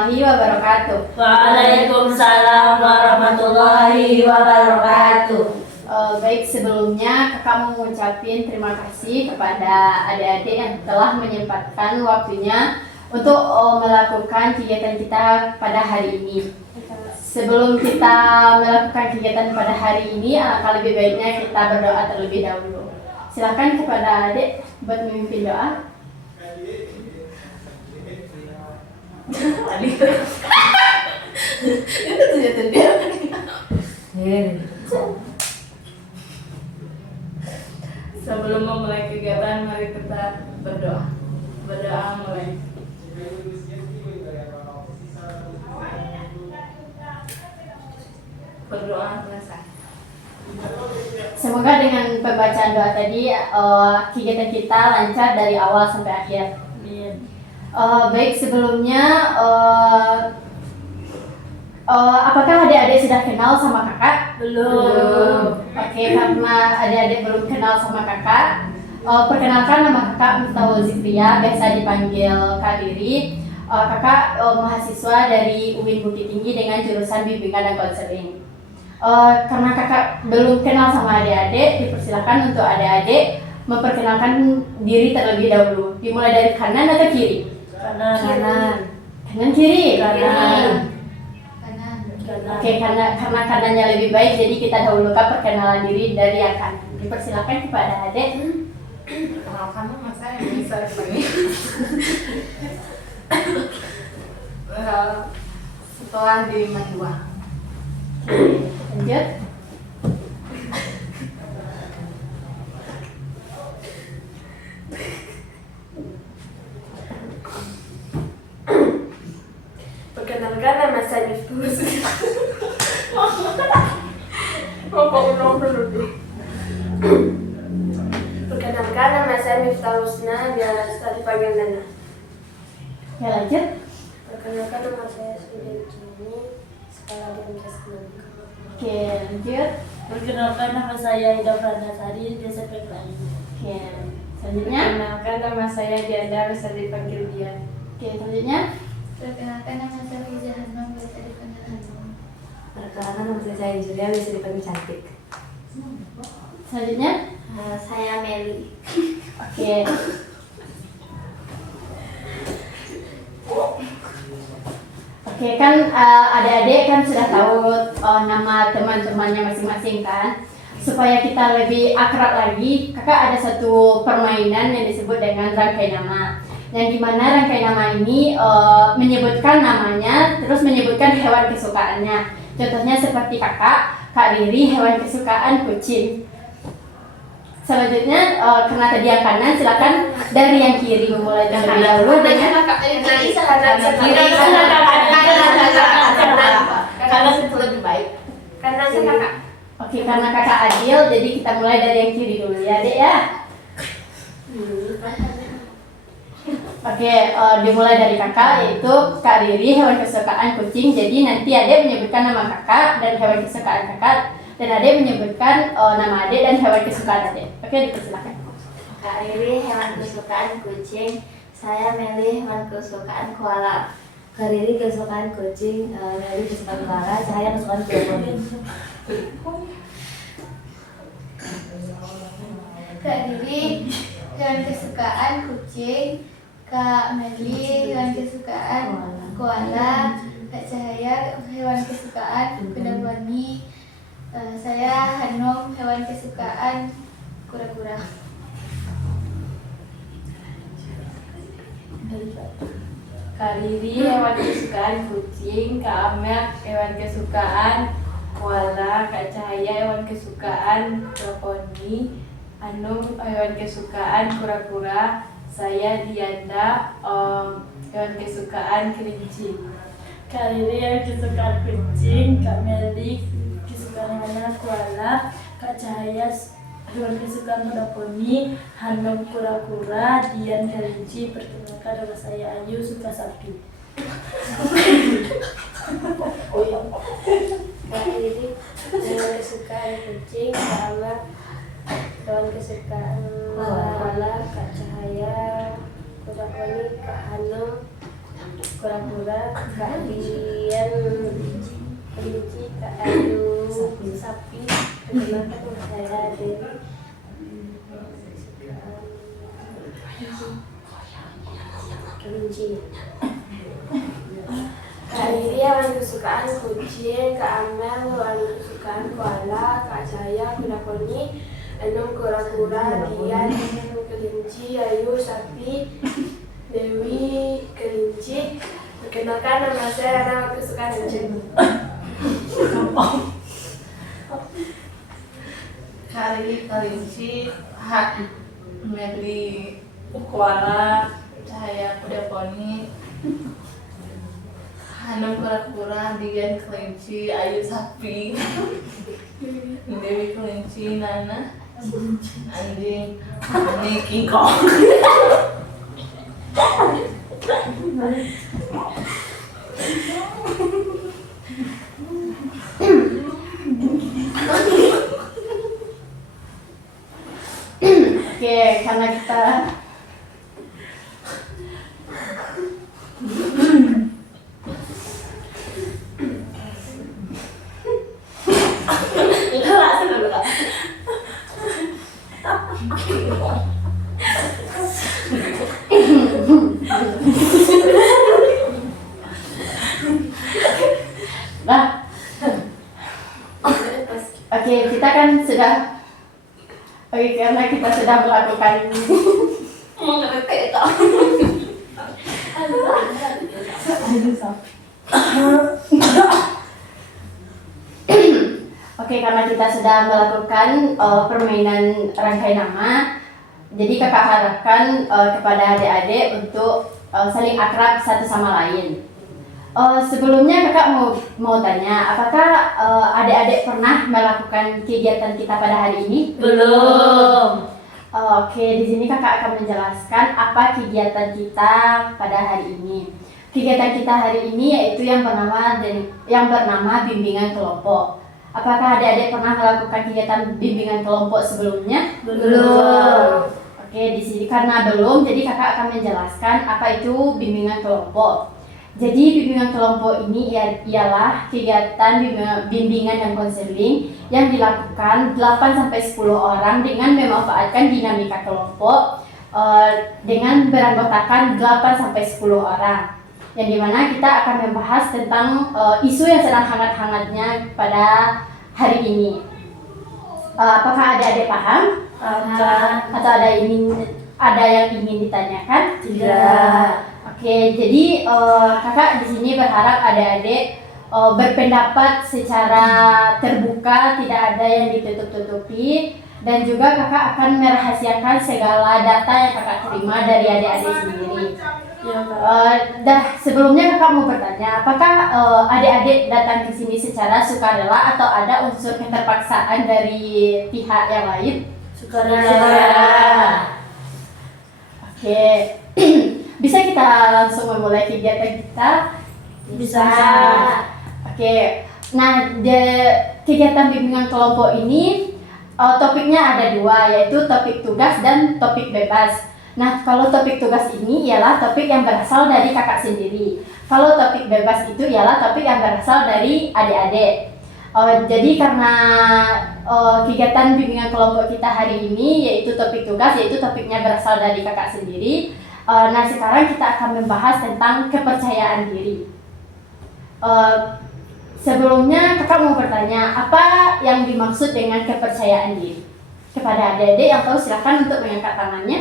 warahmatullahi wabarakatuh. Waalaikumsalam warahmatullahi wabarakatuh. Baik, sebelumnya kakak mau mengucapkan terima kasih kepada adik-adik yang telah menyempatkan waktunya untuk melakukan kegiatan kita pada hari ini. Sebelum kita melakukan kegiatan pada hari ini, alangkah lebih baiknya kita berdoa terlebih dahulu. Silakan kepada adik buat memimpin doa. Sebelum memulai kegiatan, mari kita berdoa. Berdoa mulai. Berdoa selesai. Semoga dengan pembacaan doa tadi kegiatan kita lancar dari awal sampai akhir. Baik, sebelumnya apakah adik-adik sudah kenal sama kakak? Belum. Oke, karena adik-adik belum kenal sama kakak, perkenalkan nama kakak Miftahul Zikria, biasa dipanggil Kak Riri. Kakak mahasiswa dari UIN Bukit Tinggi dengan jurusan bimbingan dan konseling. Karena kakak belum kenal sama adik-adik, dipersilakan untuk adik-adik memperkenalkan diri terlebih dahulu. Dimulai dari kanan atau kiri? Kanan. Kanan kiri? Kanan. Oke, karena kanannya lebih baik, jadi kita dahulukan perkenalan diri dari yang kanan. Dipersilakan kepada adik. Kenalkan nama saya Nisa Rifani. Setelah di Mandua. Lanjut. Perkenalkan nama saya Miftahul Zikria. Perkenalkan nama saya Miftahul Husna, biasa dipanggil Nana. Ya, lanjut. Perkenalkan nama saya Sudah Juni, sekolah di Universitas. Oke, lanjut. Perkenalkan nama saya Ida Pranasari, biasa dipanggil Ayu. Oke, selanjutnya. Perkenalkan nama saya Dianda, bisa dipanggil Dian. Oke, selanjutnya. Perkenalkan nama saya Riza Hanum, biasa dipanggil Hanum. Perkenalkan nama saya Julia, biasa dipanggil Cantik. Selanjutnya. Saya Meli. Oke. Oke, kan adik-adik kan sudah tahu nama teman-temannya masing-masing kan. Supaya kita lebih akrab lagi, kakak ada satu permainan yang disebut dengan rangkai nama. Yang dimana rangkai nama ini menyebutkan namanya, terus menyebutkan hewan kesukaannya. Contohnya seperti Kak Riri, hewan kesukaan kucing. Selanjutnya, karena tadi yang kanan, silakan dari yang kiri memulai terlebih dahulu dengan Karena itu lebih baik. Karena saya kakak. Oke, karena kakak adil, jadi kita mulai dari yang kiri dulu ya, Dek ya. Oke, dimulai dari kakak, yaitu Kak Riri, hewan kesukaan kucing. Jadi nanti adik menyebutkan nama kakak dan hewan kesukaan kakak, dan adik menyebutkan nama adik dan hewan kesukaan adik. Oke, dipersilakan. Kak Riri, hewan kesukaan kucing. Saya Meli, hewan kesukaan koala. Kak Riri kesukaan kucing, Meli kesukaan koala, saya kesukaan brokoli. Kak Riri, hewan kesukaan kucing. Kak Meli, hewan kesukaan koala. Kak Cahaya, hewan kesukaan kuda bunyi. Saya Hanum, hewan kesukaan kura-kura. Kak Riri, hewan kesukaan kucing. Kak Amet, hewan kesukaan koala. Kak Cahaya, hewan kesukaan brokoli. Hanum, hewan kesukaan kura-kura. Saya Dianda, hewan kesukaan kelinci. Kak Riri yang kesukaan kucing, Kak Meli kesukaan hewan koala, Kak Cahaya hewan kesukaan brokoli, Hanum kura-kura, Dian kelinci. Perkenalkan nama saya Ayu, suka sapi. Kak Riri hewan kesukaan kucing, Kak Amat hewan kesukaan koala, Kak Cahaya brokoli, Kak Hanum kura-kura, Kak Dian kelinci, Kak Ayu sapi. Perkenalkan saya Dewi. Kelinci. Kak Riri hewan kesukaan kucing, Kak Amel hewan kesukaan koala, Kak Cahaya kuda poni, Enung kura-kura, Dian kelinci, Ayu sapi, Dewi kelinci. Perkenalkan nama saya hewan kesukaan kucing. Kari kelinci, Meli koala, Cahaya kuda poni, Hanum kura-kura, Dian kelinci, Ayu sapi, Dewi kelinci, Nana anjing, ini King Kong. Oke, karena kita nah, oke, kita kan sudah karena kita sudah melakukan Oke, karena kita sudah melakukan permainan rangkai nama, jadi kakak harapkan kepada adik-adik untuk saling akrab satu sama lain. Sebelumnya kakak mau tanya, apakah adik-adik pernah melakukan kegiatan kita pada hari ini? Belum. Oke, di sini kakak akan menjelaskan apa kegiatan kita pada hari ini. Kegiatan kita hari ini yaitu yang bernama bimbingan kelompok. Apakah adik-adik pernah melakukan kegiatan bimbingan kelompok sebelumnya? Belum. Oke, di sini karena belum, jadi kakak akan menjelaskan apa itu bimbingan kelompok. Jadi bimbingan kelompok ini ialah kegiatan bimbingan dan konseling yang dilakukan 8-10 orang dengan memanfaatkan dinamika kelompok dengan beranggotakan 8-10 orang. Yang dimana kita akan membahas tentang isu yang sedang hangat-hangatnya pada hari ini. Apakah adik-adik paham? Atau ada yang ingin ditanyakan? Tidak. Oke, jadi kakak di sini berharap adik-adik berpendapat secara terbuka, tidak ada yang ditutup-tutupi, dan juga kakak akan merahasiakan segala data yang kakak terima dari adik-adik sendiri. Sebelumnya kakak mau bertanya, apakah adik-adik datang ke sini secara sukarela atau ada unsur keterpaksaan dari pihak yang lain? Sukarela. Oke. Bisa kita langsung memulai kegiatan kita? Bisa. Oke. Nah, kegiatan bimbingan kelompok ini topiknya ada dua, yaitu topik tugas dan topik bebas. Nah, kalau topik tugas ini ialah topik yang berasal dari kakak sendiri. Kalau topik bebas itu ialah topik yang berasal dari adik-adik. Jadi karena kegiatan bimbingan kelompok kita hari ini yaitu topik tugas, yaitu topiknya berasal dari kakak sendiri. Nah, sekarang kita akan membahas tentang kepercayaan diri. Sebelumnya kakak mau bertanya, apa yang dimaksud dengan kepercayaan diri? Kepada adik-adik yang tahu silakan untuk mengangkat tangannya.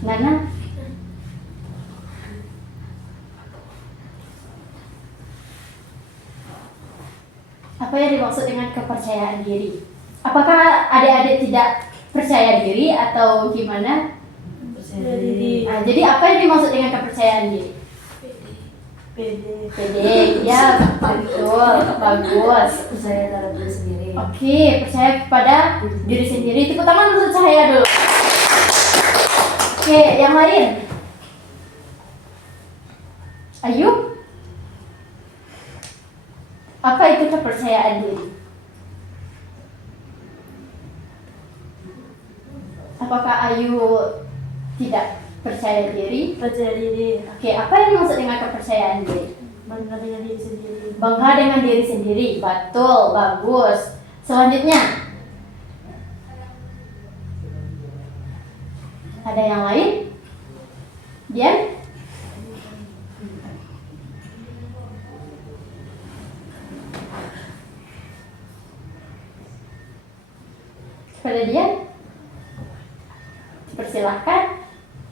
Nana? Apa yang dimaksud dengan kepercayaan diri? Apakah adik-adik tidak percaya diri atau gimana? Percaya diri. Nah, jadi apa yang dimaksud dengan kepercayaan diri? Pede, ya betul, bagus. Percaya terhadap diri sendiri. Oke, percaya kepada diri sendiri. Tepuk tangan untuk Cahaya dulu. Oke, yang lain? Ayu? Apa itu kepercayaan diri? Apakah Ayu tidak percaya diri? Percaya diri, Oke, apa yang dimaksud dengan kepercayaan diri? bangga dengan diri sendiri. Bangga dengan diri sendiri. Betul, bagus. Selanjutnya, ada yang lain? Dian? Kepada Dian? Persilahkan.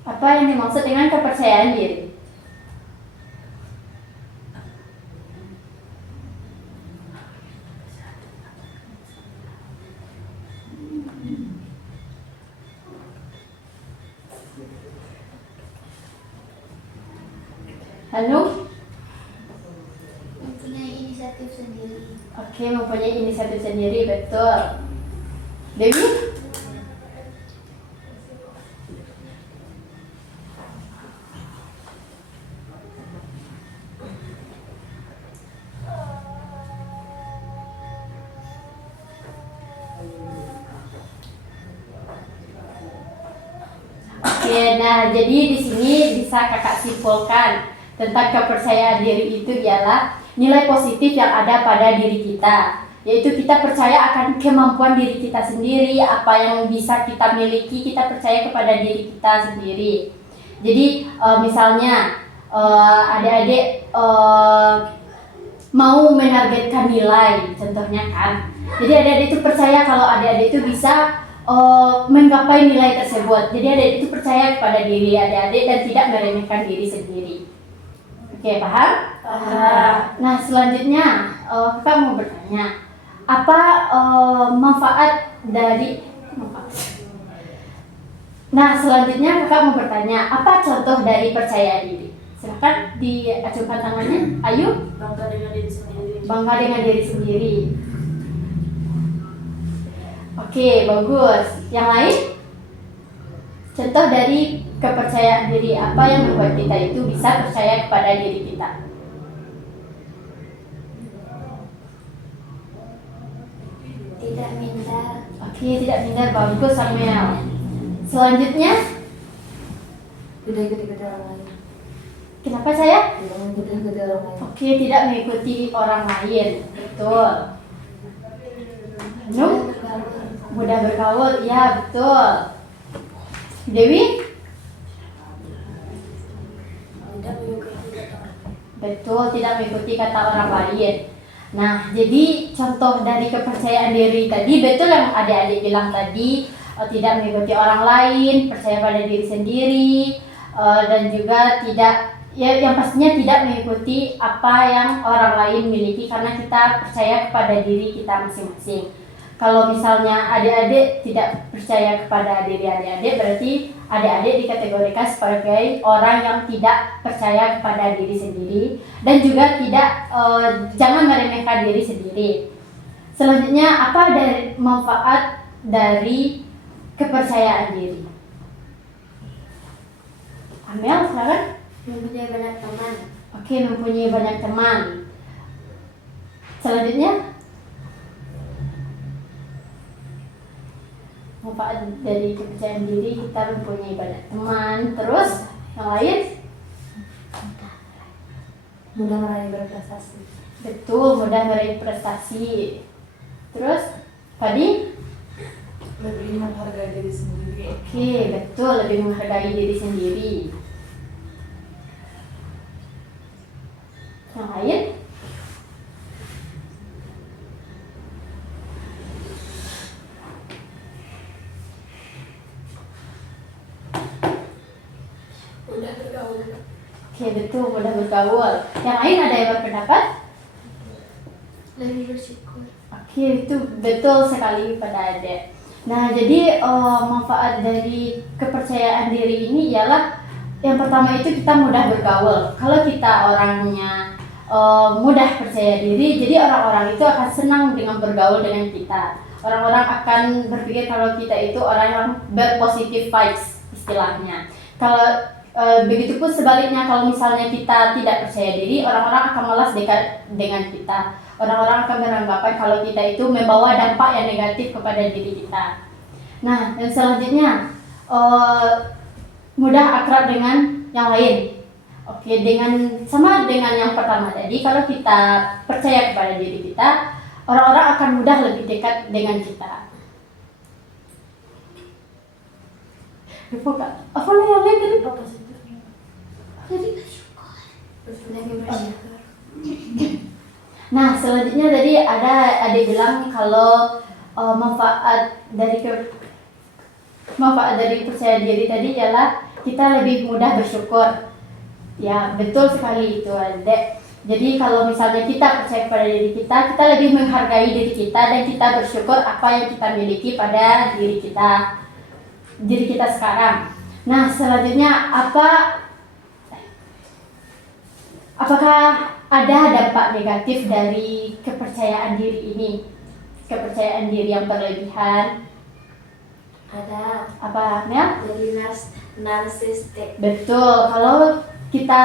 Apa yang dimaksud dengan kepercayaan diri? Hanum? Mempunyai inisiatif sendiri. Oke, mempunyai inisiatif sendiri, betul. Dewi? Oke, nah jadi di sini bisa kakak simpulkan tentang kepercayaan diri itu ialah nilai positif yang ada pada diri kita, yaitu kita percaya akan kemampuan diri kita sendiri, apa yang bisa kita miliki, kita percaya kepada diri kita sendiri. Jadi misalnya adik-adik mau menargetkan nilai, contohnya kan. Jadi adik-adik itu percaya kalau adik-adik itu bisa menggapai nilai tersebut. Jadi adik-adik itu percaya kepada diri adik-adik dan tidak meremehkan diri sendiri. Oke, paham? Nah, selanjutnya kakak mau bertanya, apa manfaat dari Nah, selanjutnya kakak mau bertanya, apa contoh dari percaya diri? Silakan diacungkan tangannya. Ayu, Bangga dengan diri sendiri. bangga dengan diri sendiri. Oke, bagus. Yang lain? Contoh dari kepercayaan diri, apa yang membuat kita itu bisa percaya kepada diri kita? Tidak minder. Oke, tidak minder, bagus Samuel. Selanjutnya, Tidak ikuti orang lain. kenapa saya? Tidak ikuti orang lain. Oke, tidak mengikuti orang lain. Betul. Hanum? Mudah bergaul, ya betul. Dewi? Tidak mengikuti kata. Betul, tidak mengikuti kata orang lain. Nah, jadi contoh dari kepercayaan diri tadi, betul yang adik-adik bilang tadi, tidak mengikuti orang lain, percaya pada diri sendiri, dan juga tidak, ya yang pastinya tidak mengikuti apa yang orang lain miliki karena kita percaya kepada diri kita masing-masing. Kalau misalnya adik-adik tidak percaya kepada diri adik-adik, berarti adik-adik dikategorikan sebagai orang yang tidak percaya kepada diri sendiri dan juga tidak jangan meremehkan diri sendiri. Selanjutnya, apa dari manfaat dari kepercayaan diri? Amel, silakan. Mempunyai banyak teman. Oke, mempunyai banyak teman. Selanjutnya, manfaat dari kepercayaan diri, kita mempunyai banyak teman. Terus yang lain? Mudah meraih berprestasi. Betul, mudah meraih prestasi. Terus tadi? Lebih menghargai diri sendiri. Oke, betul, lebih menghargai diri sendiri. Yang lain? Mudah bergaul. Oke, betul, mudah bergaul. Yang lain ada yang berpendapat? Lebih bersyukur. Oke, itu betul sekali pada adik. Nah, jadi manfaat dari kepercayaan diri ini ialah yang pertama itu kita mudah bergaul. Kalau kita orangnya mudah percaya diri, jadi orang-orang itu akan senang dengan bergaul dengan kita. Orang-orang akan berpikir kalau kita itu orang yang berpositif vibes istilahnya. Kalau begitupun sebaliknya, kalau misalnya kita tidak percaya diri, orang-orang akan malas dekat dengan kita. orang-orang akan beranggapan kalau kita itu membawa dampak yang negatif kepada diri kita. Nah, yang selanjutnya mudah akrab dengan yang lain. Oke, sama dengan yang pertama tadi, kalau kita percaya kepada diri kita, orang-orang akan mudah lebih dekat dengan kita. Lupa Kak, apa yang lain tadi? Apa positifnya? Tadi Lebih bersyukur. Nah, selanjutnya tadi ada adik bilang kalau manfaat dari percaya diri tadi ialah kita lebih mudah bersyukur. Ya, betul sekali itu Adek. Jadi kalau misalnya kita percaya pada diri kita lebih menghargai diri kita dan kita bersyukur apa yang kita miliki pada diri kita sekarang. Nah, selanjutnya apakah ada dampak negatif dari kepercayaan diri ini? Kepercayaan diri yang berlebihan? Ada. Apa, Mel? Jadi narsistik. Betul, kalau kita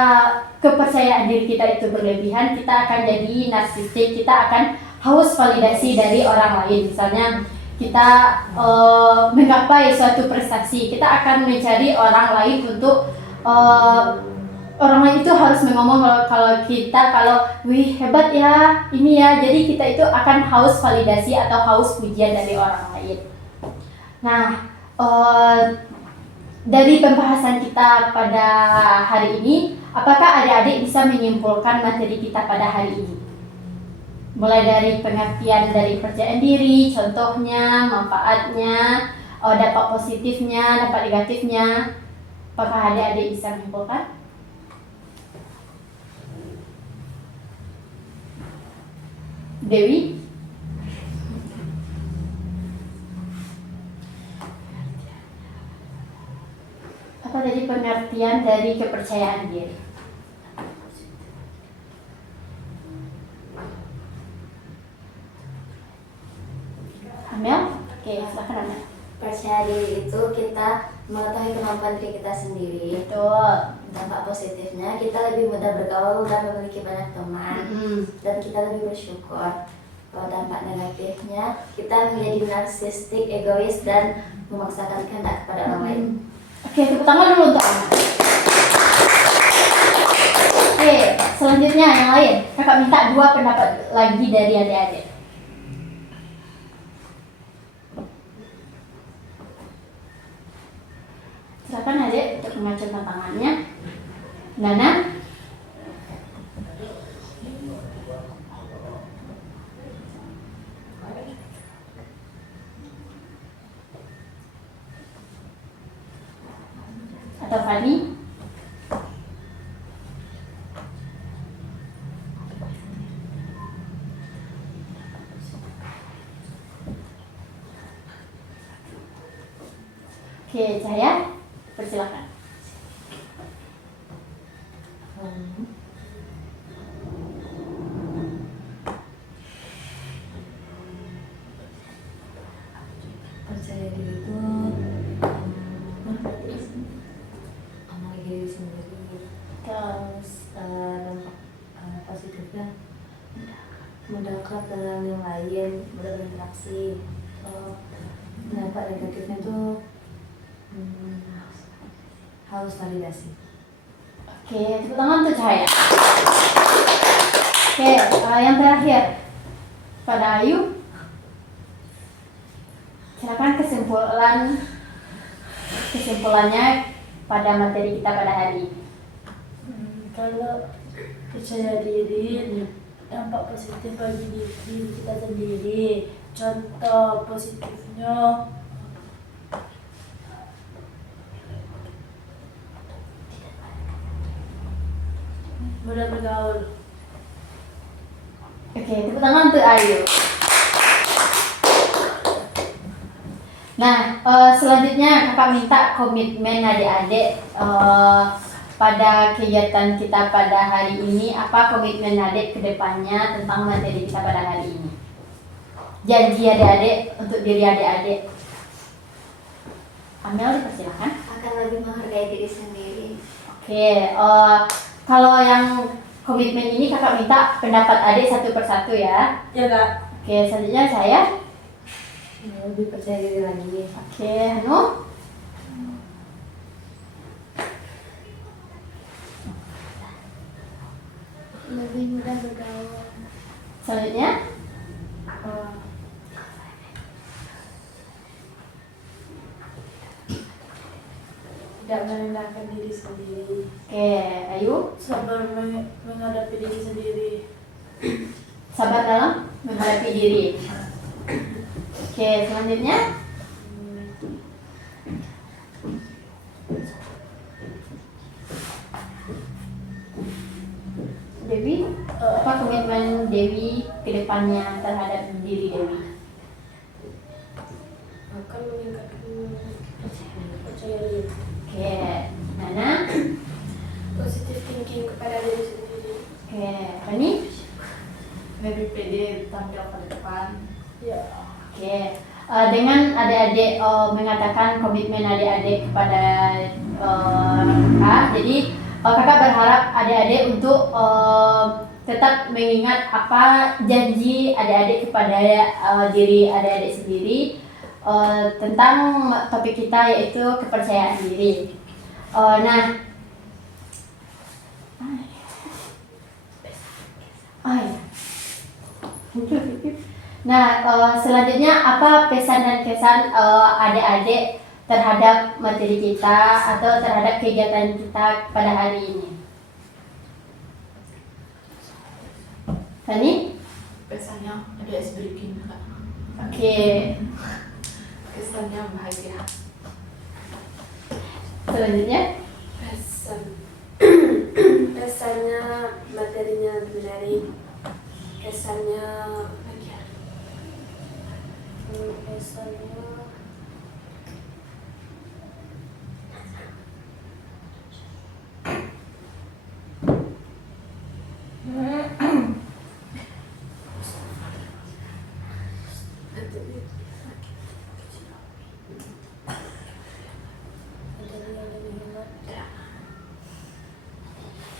kepercayaan diri kita itu berlebihan, kita akan jadi narsistik, kita akan haus validasi dari orang lain. Misalnya kita menggapai suatu prestasi, kita akan mencari orang lain untuk orang lain itu harus mengomong kalau wih hebat ya ini ya, jadi kita itu akan haus validasi atau haus pujian dari orang lain. Nah, dari pembahasan kita pada hari ini, apakah adik-adik bisa menyimpulkan materi kita pada hari ini? Mulai dari pengertian dari percayaan diri, contohnya, manfaatnya, dampak positifnya, dampak negatifnya. Apakah adik-adik bisa menyimpulkan? Dewi? Apa tadi pengertian dari kepercayaan diri? Amel? Oke, silakan Amel. Percaya diri itu kita mengetahui kemampuan diri kita sendiri. Betul. Dampak positifnya kita lebih mudah bergaul dan memiliki banyak teman, dan kita lebih bersyukur. Kalau dampak negatifnya kita menjadi narsistik, egois, dan memaksakan kehendak kepada orang lain. Oke, tepuk tangan dulu untuk Amel. Oke, selanjutnya yang lain. Kakak minta 2 pendapat lagi dari adik-adik. Silakan adik untuk mengacungkan tangannya. Nana? Atau Fani? Oke, Cahaya, persilakan. Percaya diri itu amal diri sendiri. Terus dampak positifnya mudah akrab dengan yang lain, mudah berinteraksi. Dampak negatifnya itu harus validasi. Oke, tepuk tangan untuk Cahaya. Oke, yang terakhir pada Ayu. Silakan kesimpulannya pada materi kita pada hari ini. Kalau percaya diri, dampak positif bagi diri kita sendiri. Contoh positifnya, mudah bergaul. Oke, tepuk tangan untuk Ayu. Nah, selanjutnya kakak minta komitmen adik-adik pada kegiatan kita pada hari ini. Apa komitmen adik ke depannya tentang materi kita pada hari ini? Janji adik-adik untuk diri adik-adik. Amel, dipersilakan. Akan lebih menghargai diri sendiri. Oke, kalau yang komitmen ini kakak minta pendapat adik satu persatu ya. Ya Kak. Oke, selanjutnya saya. Lebih percaya diri lagi. Oke, Hanu. Lebih mudah bergaul. Selanjutnya. Tidak merendahkan diri sendiri. Oke, Ayu. Sabar menghadapi diri sendiri. Sabar dalam menghadapi diri. Oke, selanjutnya. Dewi, apa komitmen Dewi ke depannya terhadap diri Dewi? Akan meningkatkan percaya diri. Oke, Nana. Positive thinking kepada diri sendiri. Oke, Fani. Lebih pede tampil ke depan. Ya. Oke, dengan adik-adik mengatakan komitmen adik-adik kepada kakak, jadi kakak berharap adik-adik untuk tetap mengingat apa janji adik-adik kepada diri adik-adik sendiri tentang topik kita yaitu kepercayaan diri. Selanjutnya apa pesan dan kesan adik-adik terhadap materi kita atau terhadap kegiatan kita pada hari ini? Fani? Pesannya ada es breaking Kak. Oke. Kesannya bahagia. Selanjutnya? Pesannya materinya menarik. Kesannya bahagia. Pesannya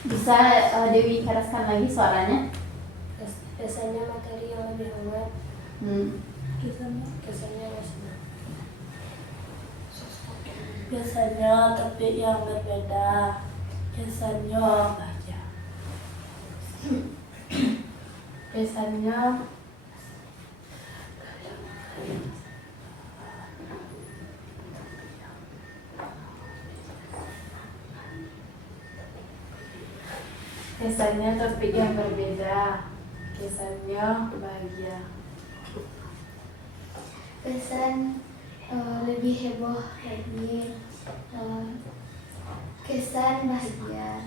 Bisa Dewi keraskan lagi suaranya? Kesannya materi yang lebih hangat. Kesannya masih Biasanya topik yang berbeda. Biasanya bahagia. Biasanya kesannya topik yang berbeda. Kesannya bahagia. kesan lebih heboh lagi. Kesan bahagia.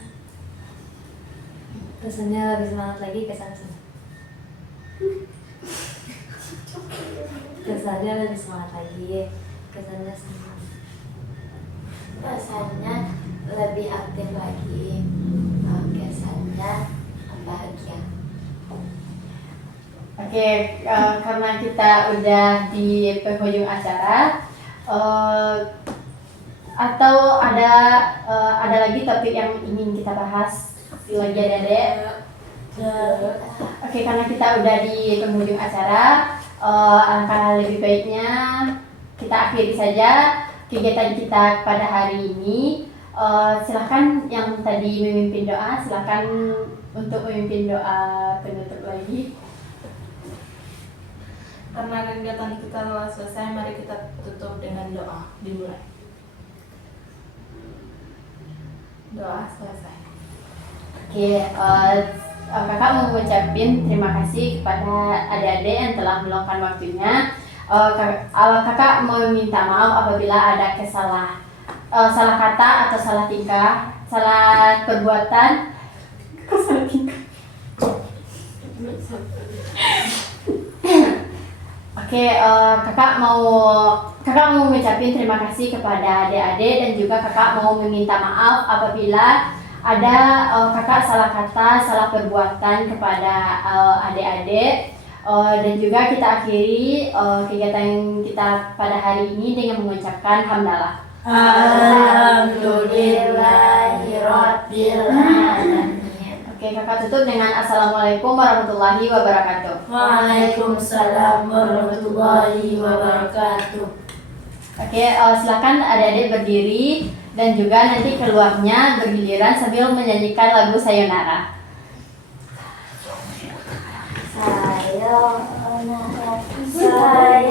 Kesannya lebih semangat lagi, kesannya lebih semangat lagi, kesannya semangat. Kesannya lebih aktif lagi, kesannya bahagia. Oke, karena kita udah di penghujung acara, atau ada lagi topik yang ingin kita bahas lagi adik-adik? Oke, karena kita udah di penghujung acara, alangkah lebih baiknya kita akhiri saja kegiatan kita pada hari ini. Silahkan yang tadi memimpin doa, silahkan untuk memimpin doa penutup lagi. Karena kegiatan kita telah selesai, mari kita tutup dengan doa. Dimulai. Doa selesai. Oke, kakak mau ngucapin terima kasih kepada adik-adik yang telah meluangkan waktunya. Kakak mau minta maaf apabila ada salah kata atau salah tingkah, salah perbuatan. Salah tingkah. Oke, kakak mau mengucapkan terima kasih kepada adik-adik dan juga kakak mau meminta maaf apabila ada kakak salah kata, salah perbuatan kepada adik-adik. Dan juga kita akhiri kegiatan kita pada hari ini dengan mengucapkan hamdalah. Alhamdulillahirabbil alamin. Oke, kakak tutup dengan Assalamualaikum warahmatullahi wabarakatuh. Waalaikumsalam warahmatullahi wabarakatuh. Oke, silakan adik-adik berdiri dan juga nanti keluarnya bergiliran sambil menyanyikan lagu Sayonara. Sayonara, sayonara.